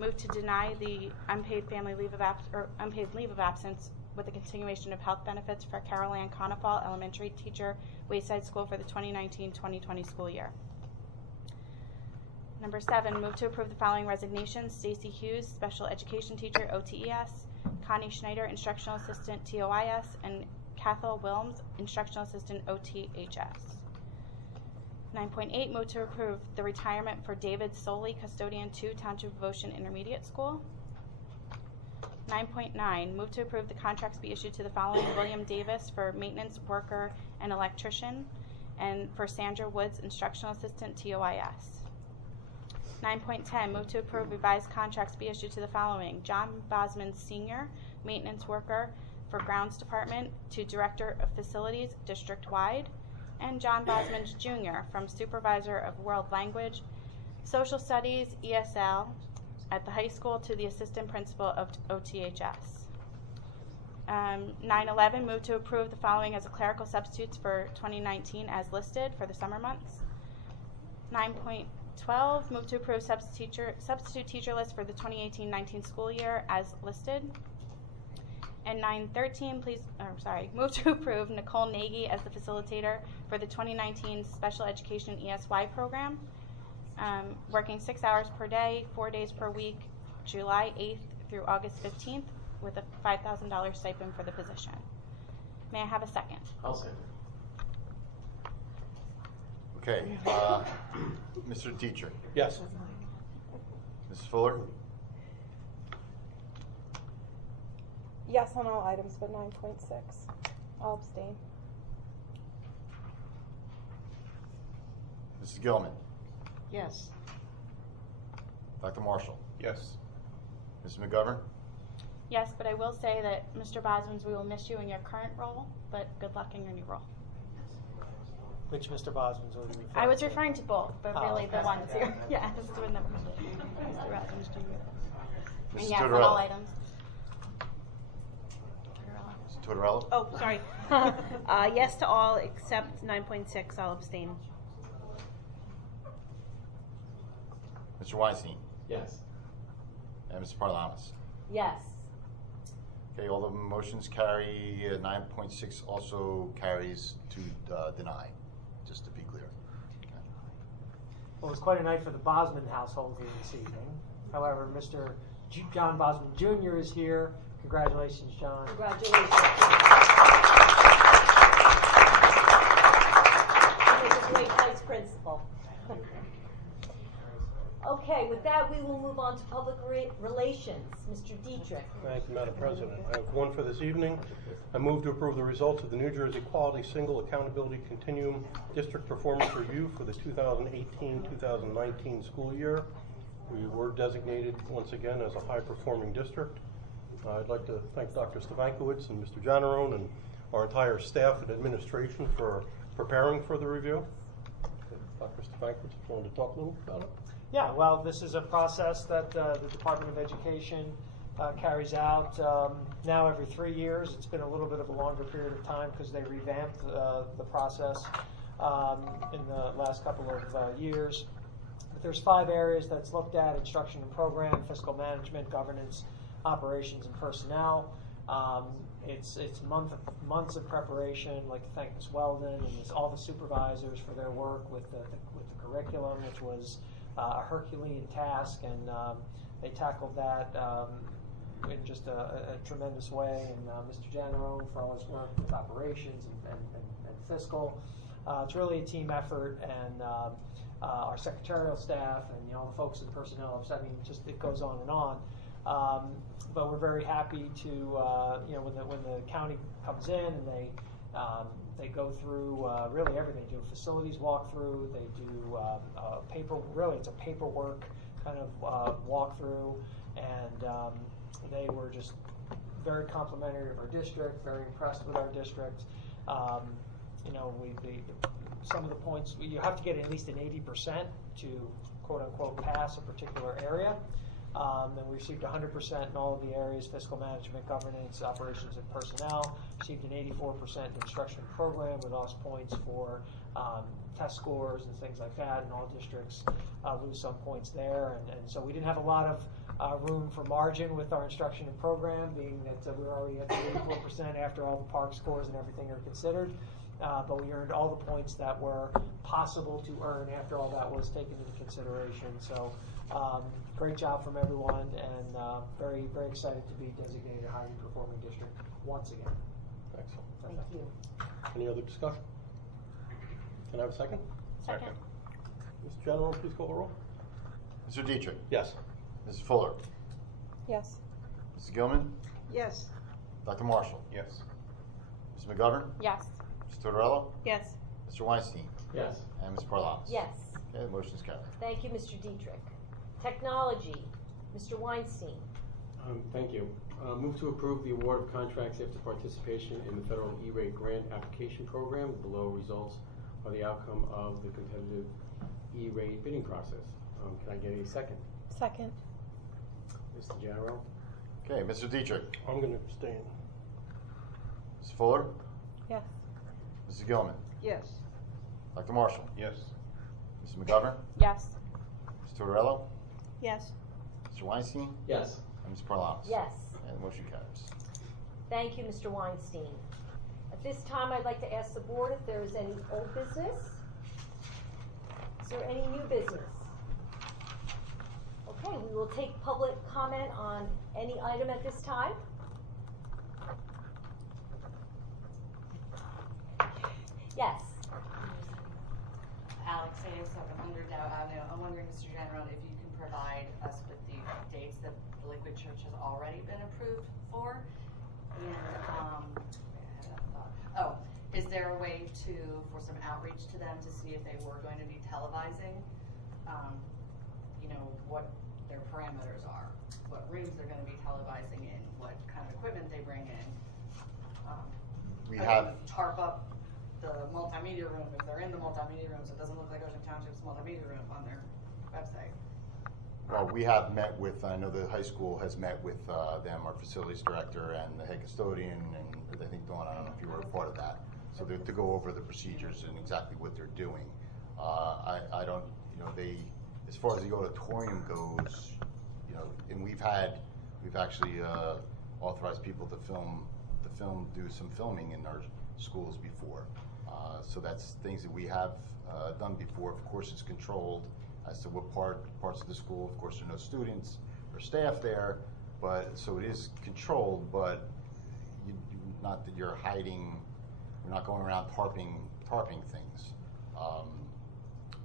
move to deny the unpaid unpaid leave of absence with the continuation of health benefits for Carol Ann Conifal, elementary teacher, Wayside School, for the 2019-2020 school year. Number 7, move to approve the following resignations: Stacy Hughes, special education teacher, OTES; Connie Schneider, instructional assistant, TOIS; and Cathal Wilms, instructional assistant, OTHS. 9.8, move to approve the retirement for David Soley, custodian 2, Township of Ocean Intermediate School. 9.9, move to approve the contracts be issued to the following: William Davis for maintenance worker and electrician, and for Sandra Woods, instructional assistant, TOIS. 9.10, move to approve revised contracts be issued to the following: John Bosman Sr., maintenance worker for grounds department, to director of facilities district-wide, and John Bosman Jr. from supervisor of world language, social studies, ESL, at the high school, to the assistant principal of OTHS. 9.11, move to approve the following as a clerical substitutes for 2019 as listed for the summer months. 9.12, move to approve substitute teacher list for the 2018-19 school year as listed. And 9.13, move to approve Nicole Nagy as the facilitator for the 2019 Special Education ESY program, working 6 hours per day, 4 days per week, July 8th through August 15th, with a $5,000 stipend for the position. May I have a second? I'll second. Okay, Mr. Teacher. Yes. Mrs. Fuller? Yes on all items, but 9.6. I'll abstain. Mrs. Gilman? Yes. Dr. Marshall? Yes. Mrs. McGovern? Yes, but I will say that Mr. Bosmans, we will miss you in your current role, but good luck in your new role. Which Mr. Bosman's were you referring I was to? referring to both, but Oh, really the okay. ones here. Yes, Mr. Bosmans Jr. And Mrs. yes on Tortorella? all items. Mrs. Tortorella? Oh, sorry. Yes to all except 9.6. I'll abstain. Mr. Weinstein? Yes. And Mrs. Parlamas? Yes. Okay, all the motions carry. 9.6 also carries to deny, just to be clear. Okay. Well, it's quite a night for the Bosman household here this evening. However, Mr. John Bosman Jr. is here. Congratulations, John. Congratulations. He's a great vice principal. Okay, with that, we will move on to public relations. Mr. Dietrich. Thank you, Madam President. I have one for this evening. I move to approve the results of the New Jersey Quality Single Accountability Continuum District Performance Review for the 2018-2019 school year. We were designated once again as a high-performing district. I'd like to thank Dr. Stavankowitz and Mr. Janarone and our entire staff and administration for preparing for the review. Dr. Stavankowitz, if you wanted to talk a little about it. Yeah, well, this is a process that the Department of Education carries out now every 3 years. It's been a little bit of a longer period of time because they revamped the process in the last couple of years. But there's 5 areas that's looked at: instruction and program, fiscal management, governance, operations, and personnel. It's months of preparation. I'd like to thank Ms. Weldon and all the supervisors for their work with the curriculum, which was a Herculean task, and they tackled that in just a tremendous way. And Mr. Janarone for all his work with operations and fiscal. It's really a team effort, and our secretarial staff and all the folks in personnel. I mean, just it goes on and on. But we're very happy to when the county comes in and they go through really everything. They do a facilities walkthrough. They do it's a paperwork kind of walkthrough, and they were just very complimentary of our district, very impressed with our district. Some of the points, you have to get at least an 80% to quote unquote pass a particular area. And we received 100% in all of the areas: fiscal management, governance, operations, and personnel. Received an 84% instruction program. We lost points for test scores and things like that, and all districts lose some points there. And so we didn't have a lot of room for margin with our instruction and program, being that we were already at the 84% after all the park scores and everything are considered. But we earned all the points that were possible to earn after all that was taken into consideration. So great job from everyone, and very, very excited to be designated a highly performing district once again. Excellent. Thank you. Any other discussion? Can I have a second? Second. Mr. General, please call the roll. Mr. Dietrich. Yes. Mrs. Fuller. Yes. Mrs. Gilman. Yes. Dr. Marshall. Yes. Ms. McGovern. Yes. Mr. Tortorella. Yes. Mr. Weinstein. Yes. And Ms. Parlavas. Yes. Okay, the motion is carried. Thank you, Mr. Dietrich. Technology, Mr. Weinstein. Thank you. Move to approve the award of contracts after participation in the federal E-rate grant application program. Below results are the outcome of the competitive E-rate bidding process. Can I get a second? Second. Mr. General? Okay, Mr. Dietrich. I'm going to abstain. Ms. Fuller. Yes. Mrs. Gilman. Yes. Dr. Marshall. Yes. Ms. McGovern. Yes. Mr. Tortorella. Yes. Mr. Weinstein. Yes. And Ms. Parlavas. Yes. And the motion carries. Thank you, Mr. Weinstein. At this time, I'd like to ask the board if there is any old business. Is there any new business? Okay, we will take public comment on any item at this time. Yes. Alex, 80700 Dow Avenue. I'm wondering, Mr. General, if you can provide us with the dates that the Liquid Church has already been approved for. And, is there a way for some outreach to them to see if they were going to be televising, what their parameters are, what rooms they're going to be televising in, what kind of equipment they bring in? We have tarp up the multimedia room if they're in the multimedia room, so it doesn't look like Ocean Township's multimedia room on their website. Well, we have met with, I know the high school has met with them, our facilities director and the head custodian, and I think Dawn, I don't know if you were a part of that. So to go over the procedures and exactly what they're doing. I don't, they, as far as the auditorium goes, and we've actually authorized people to do some filming in our schools before. So that's things that we have done before. Of course, it's controlled as to what parts of the school. Of course, there are no students or staff there, but so it is controlled. But not that you're hiding. We're not going around tarping things.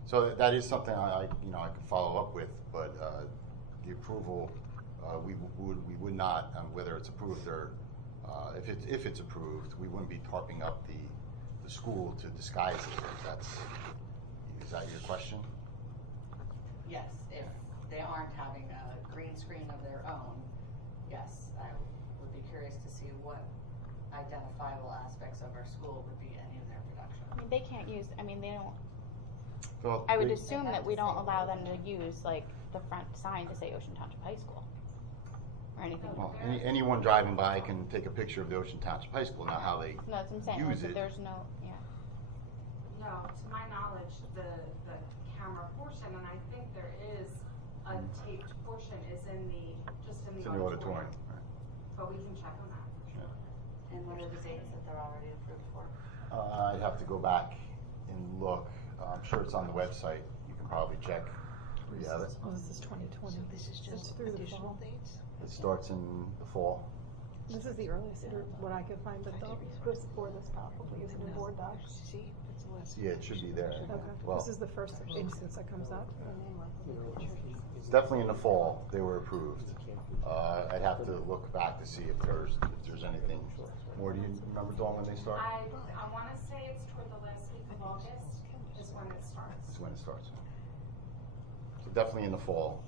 So that is something I could follow up with. But the approval, we would not, whether it's approved or if it's approved, we wouldn't be tarping up the school to disguise it. Is that your question? Yes, if they aren't having a green screen of their own, yes, I would be curious to see what identifiable aspects of our school would be any of their production. I mean, they can't use, they don't, Well, I would assume that we don't allow them to use, like, the front sign to say Ocean Township High School. Or anything. Well, anyone driving by can take a picture of the Ocean Township High School. Now, how they No, that's what I'm saying. use Like, it. there's no, yeah. No, to my knowledge, the camera portion, and I think there is a taped portion, is just in the auditorium. Right. But we can check on that for sure. And what are the dates that they're already approved for? I'd have to go back and look. I'm sure it's on the website. You can probably check. Do you have it? Oh, this is 2020. So this is just through additional dates? It starts in the fall. This is the earliest, what I could find, but before this probably isn't in board docs. Yeah, it should be there. Okay, Well, this is the first instance that comes up. it's definitely in the fall. They were approved. I'd have to look back to see if there's anything more. Do you remember, Dawn, when they start? I want to say it's toward the last week of August is when it starts. It's when it starts. So definitely in the fall,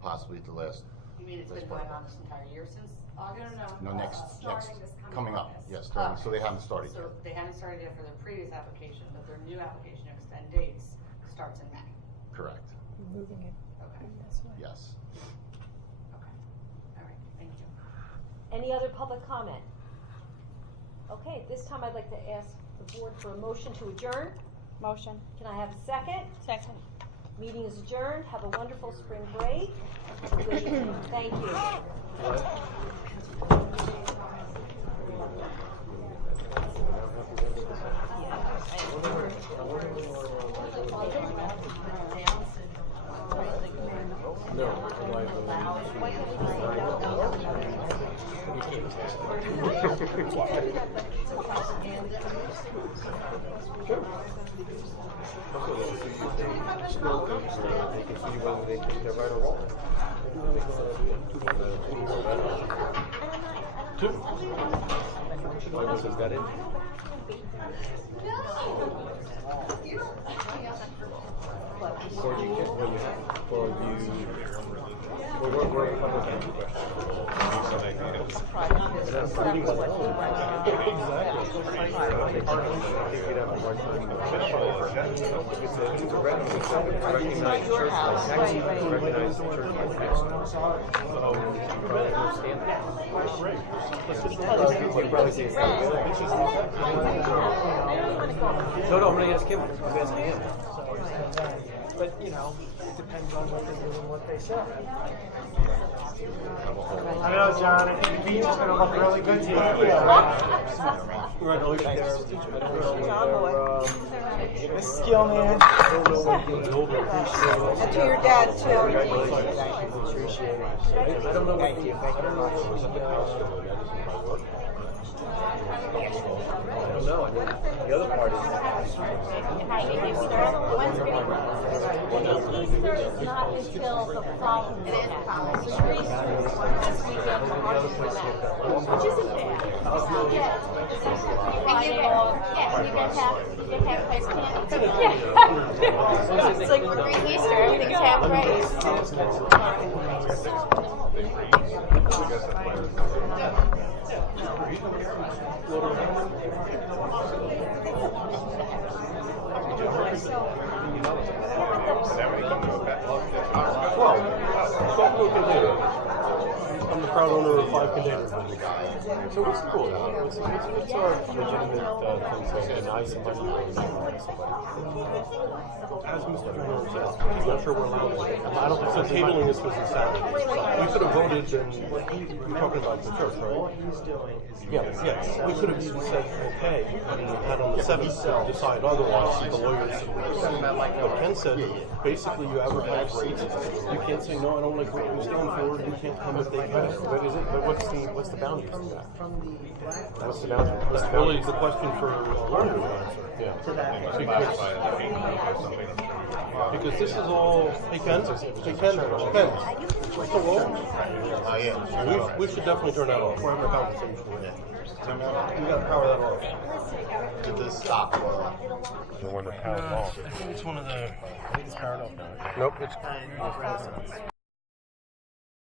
possibly the last. You mean it's been going on this entire year since August? No, next starting this coming up. August. Yes, starting. So they haven't started So yet. they haven't started yet for their previous application, but their new application to extend dates starts in May. Correct. Moving it Okay. this way. Yes. Any other public comment? Okay, this time I'd like to ask the board for a motion to adjourn. Motion. Can I have a second? Second. Meeting is adjourned. Have a wonderful spring break. Good evening. Thank you. Is that it? Or you get what you have, or you. We're a public entity question. Exactly. I think you'd have a hard time. It's a recognized church like Texas. It's a recognized church like Texas. So you probably understand that. You probably say no, I'm going to ask him. I'm asking him. But, you know, it depends on what they do and what they say. I know, John, I think the beach is going to look really good to you. This skill, man. And to your dad, too. I don't know what I don't know. I mean, the other part is. Happy Easter. When's Easter is not until the following weekend. So your Easter is this weekend for March which isn't bad. You still get Friday off. Yeah, you get half price candy. Yeah. It's like Greek Easter. Everything's half price. I'm the proud owner of 5 containers. So it's cool. It's our legitimate thing to deny somebody or somebody. As Mr. General says, I'm not sure we're allowed to. I don't think so. Tabling is because it's Saturday. We could have voted and we're talking about the church, right? Yeah. We could have even said, okay, and had on the 7th decide otherwise, see the lawyers. But Ken said, basically, you advertise rates. You can't say, no, I don't like what you stand for. You can't come if they can. But is it? But what's the boundary to that? What's the boundary? That's really the question for a lawyer to answer. Yeah. Because this is all. Hey Ken. What's the law? We should definitely turn that off. We're having a conversation. You got to power that off. To the stop. The one that powered off. It's one of the. I think it's powered off now. Nope. It's.